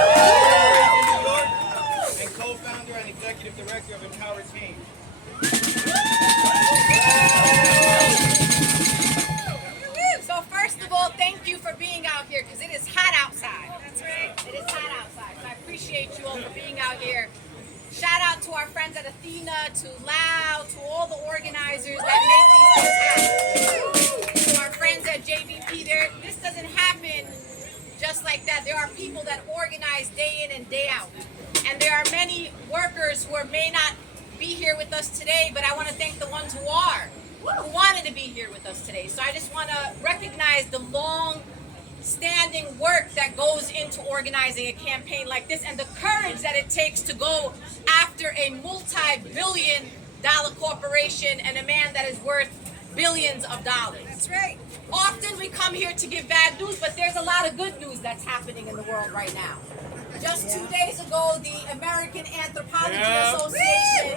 And co-founder and executive director of Empower Change. So first of all, thank you for being out here because it is hot outside. That's right. It is hot outside. So I appreciate you all for being out here. Shout out to our friends at Athena, to Lau, to all the organizers that make these things happen. To our friends at JVP, this doesn't happen just like that. There are people that organize day in and day out. And there are many workers who may not be here with us today, but I want to thank the ones who are, who wanted to be here with us today. So I just want to recognize the long-standing work that goes into organizing a campaign like this and the courage that it takes to go after a multi-billion-dollar corporation and a man that is worth billions of dollars. That's right. Often we come here to give bad news, but there's a lot of good news that's happening in the world right now. Just 2 days ago, the American Anthropology Association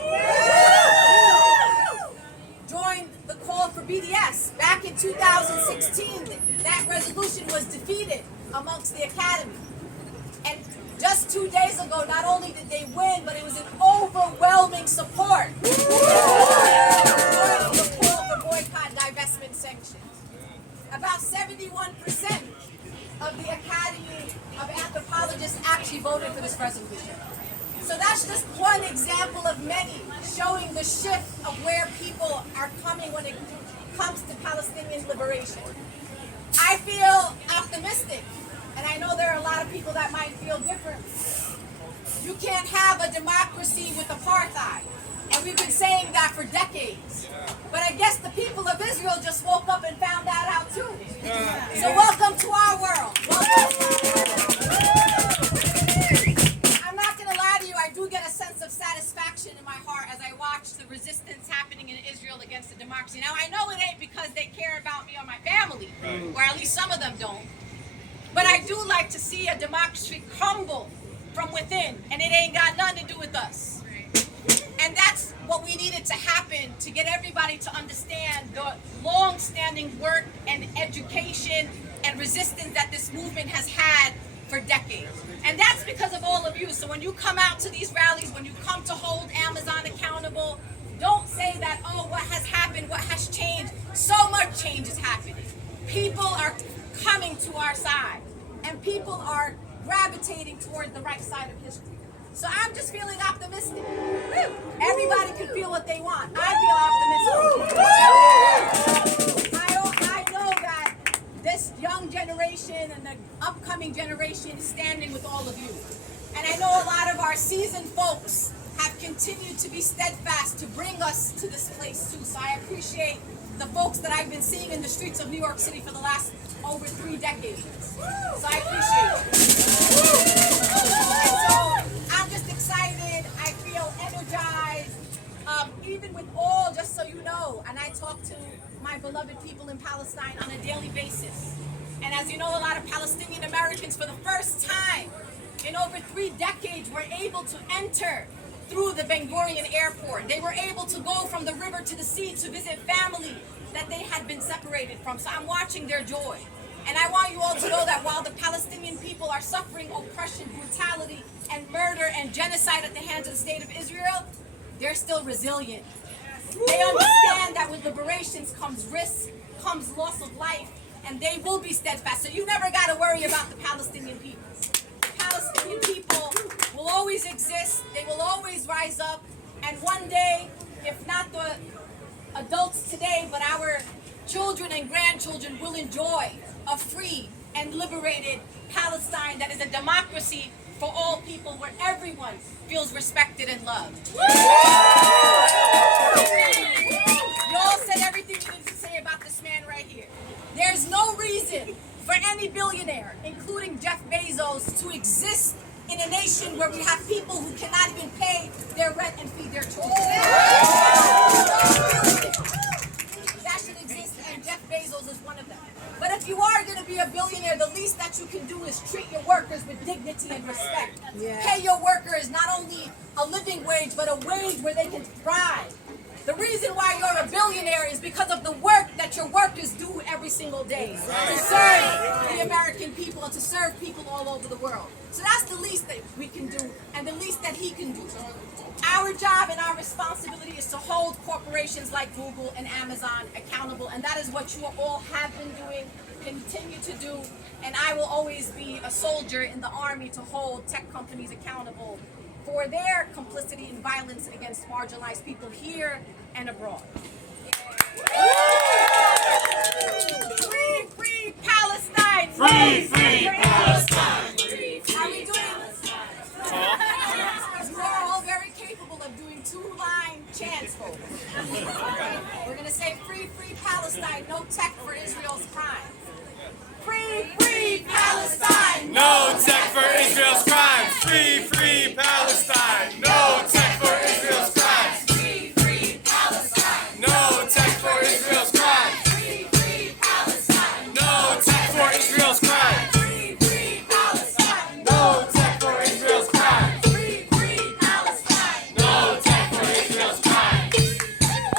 joined the call for BDS. Back in 2016, that resolution was defeated amongst the Academy. And just 2 days ago, not only did they win, but it was an overwhelming support for the call for boycott, divestment, sanctions. About 71% of the Academy of Anthropologists actually voted for this resolution. So that's just one example of many showing the shift of where people are coming when it comes to Palestinian liberation. I feel optimistic, and I know there are a lot of people that might feel different. You can't have a democracy with apartheid, and we've been saying that for decades. But I guess the people of Israel just woke up and found that out too. So welcome to our world. I'm not going to lie to you, I do get a sense of satisfaction in my heart as I watch the resistance happening in Israel against the democracy. Now I know it ain't because they care about me or my family, or at least some of them don't. But I do like to see a democracy crumble from within, and it ain't got nothing to do with us. And that's what we needed to happen to get everybody to understand the long-standing work and education and resistance that this movement has had for decades. And that's because of all of you. So when you come out to these rallies, when you come to hold Amazon accountable, don't say that, oh, what has happened, what has changed. So much change is happening. People are coming to our side, and people are gravitating toward the right side of history. So I'm just feeling optimistic. Everybody can feel what they want. I feel optimistic. I know that this young generation and the upcoming generation is standing with all of you. And I know a lot of our seasoned folks have continued to be steadfast to bring us to this place too. So I appreciate the folks that I've been seeing in the streets of New York City for the last over 3 decades. So I appreciate it. And so I'm just excited. I feel energized. Even with all, just so you know, and I talk to my beloved people in Palestine on a daily basis. And as you know, a lot of Palestinian Americans, for the first time in over 3 decades, were able to enter through the Ben Gurion airport. They were able to go from the river to the sea to visit family that they had been separated from. So I'm watching their joy. And I want you all to know that while the Palestinian people are suffering oppression, brutality, and murder and genocide at the hands of the state of Israel, they're still resilient. They understand that with liberations comes risk, comes loss of life, and they will be steadfast. So you never got to worry about the Palestinian people. The Palestinian people will always exist. They will always rise up. And one day, if not the adults today, but our children and grandchildren will enjoy a free and liberated Palestine that is a democracy for all people, where everyone feels respected and loved. You all said everything you needed to say about this man right here. There's no reason for any billionaire, including Jeff Bezos, to exist in a nation where we have people who cannot even pay their rent and feed their children. That should exist, and Jeff Bezos is one of them. But if you are going to be a billionaire, the least that you can do is treat your workers with dignity and respect. Pay your workers not only a living wage, but a wage where they can thrive. The reason why you're a billionaire is because of the work that your workers do every single day to serve the American people and to serve people all over the world. So that's the least that we can do and the least that he can do. Our job and our responsibility is to hold corporations like Google and Amazon accountable, and that is what you all have been doing, continue to do, and I will always be a soldier in the army to hold tech companies accountable for their complicity in violence against marginalized people here and abroad. Free, free Palestine! Free, free Palestine!